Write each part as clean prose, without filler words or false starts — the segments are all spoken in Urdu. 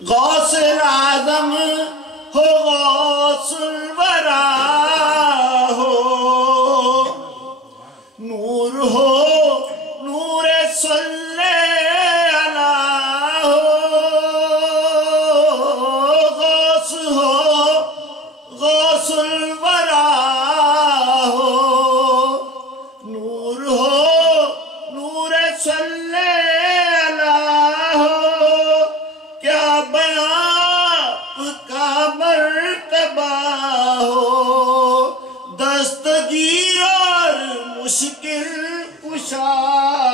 غوث اعظم ہو غوث الورا ہو، نور ہو نور صلی اللہ ہو، غوث ہو غوث الورا ہو، نور ہو نور صلی اللہ ہو، کیا بیان کا مرتبہ ہو، دستگیر اور مشکل کشا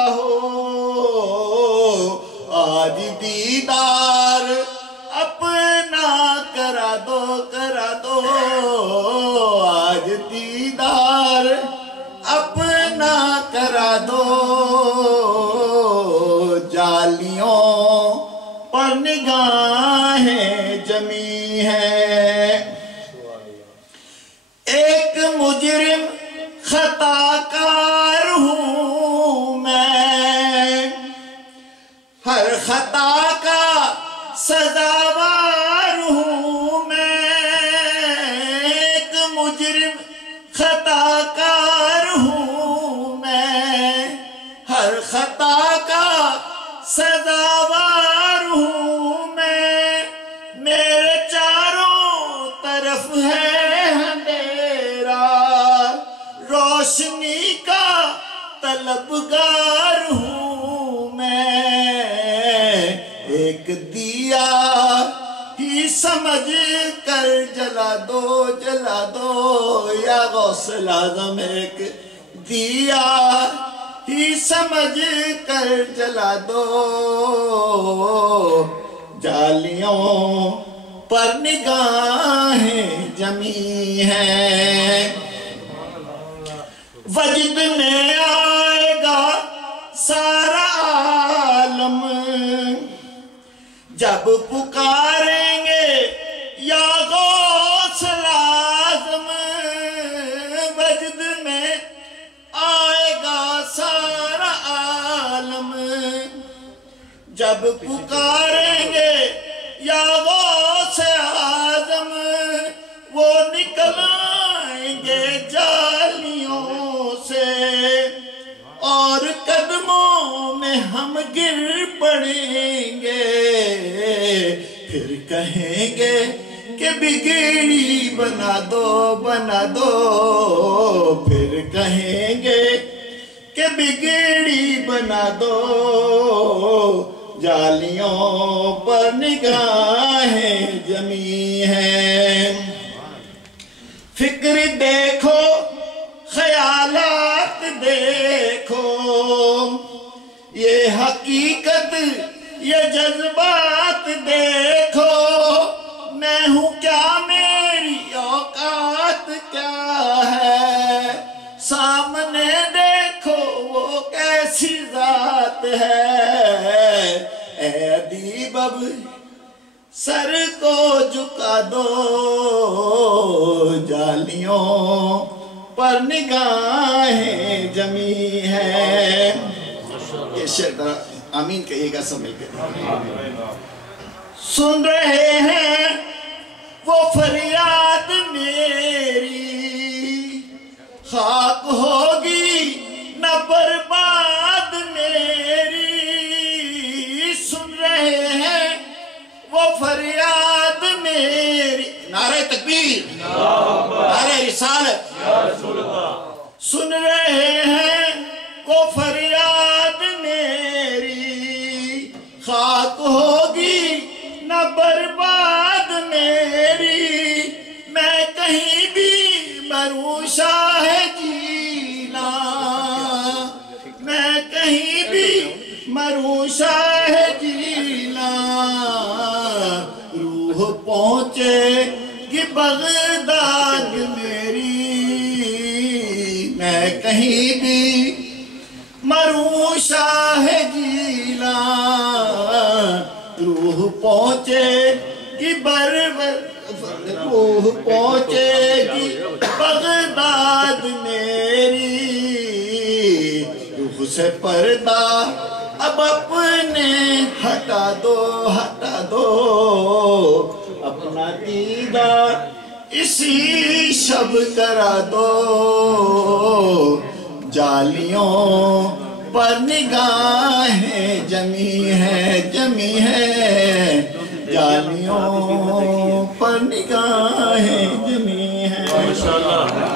ہو، آج دیدار اپنا کرا دو، آج دیدار اپنا کرا دو، جالیوں پر نگاہیں جمی ہے، ایک مجرم خطا کار ہوں میں، ہر خطا کا سزاوار ہوں میں، ایک مجرم خطا کار ہوں میں، ہر خطا کا سزاوار ہوں میں، میرے چاروں طرف ہے اندھیرا، روشنی کا طلبگار ہوں میں، ایک دیا ہی سمجھ کر جلا دو یا غوث اعظم، ایک دیا ہی سمجھ کر جلا دو، جالیوں پر نگاہیں جمی ہیں، وجد میں آئے گا سارا عالم، جب پکاریں گے یا غوث اعظم، وجد میں آئے گا سارا عالم، جب پکاریں گے یا غوث اعظم، وہ نکل آئیں گے جالیوں سے، اور قدموں میں ہم گر پڑیں گے، پھر کہیں گے کہ بگڑی بنا دو، پھر کہیں گے کہ بگڑی بنا دو، جالیوں پر نگاہیں جمی ہیں، فکر دیکھو خیالات دیکھو، یہ حقیقت یہ جذبات دیکھو، میں ہوں کیا میری اوقات کیا ہے، سامنے دیکھو وہ کیسی ذات ہے، اے ادیب اب سر کو جھکا دو، جالیوں پر نگاہیں جمی ہے، یہ شعر آمین کہیے گا سب مل کے، سن رہے ہیں وہ فریاد میری، خاک ہوگی نہ برباد میری، سن رہے ہیں وہ فریاد میری، نعرہ تکبیر، نعرہ رسالت، سن رہے ہیں وہ فریاد میری، خاک ہوگی نہ برباد میری، میں کہیں بھی مروں شاہ جینا، میں کہیں بھی مروں شاہ جینا، روح پہنچے گی بغداد میری، میں کہیں بھی مروں شاہ جینا، روح پہنچے گی روح پہنچے گی بغداد میری، روح سے پردہ اب اپنے ہٹا دو اپنا دیدار اسی شب کرا دو جالیوں پر نگاہیں جمی ہے جالیوں پر نگاہیں جمی ہے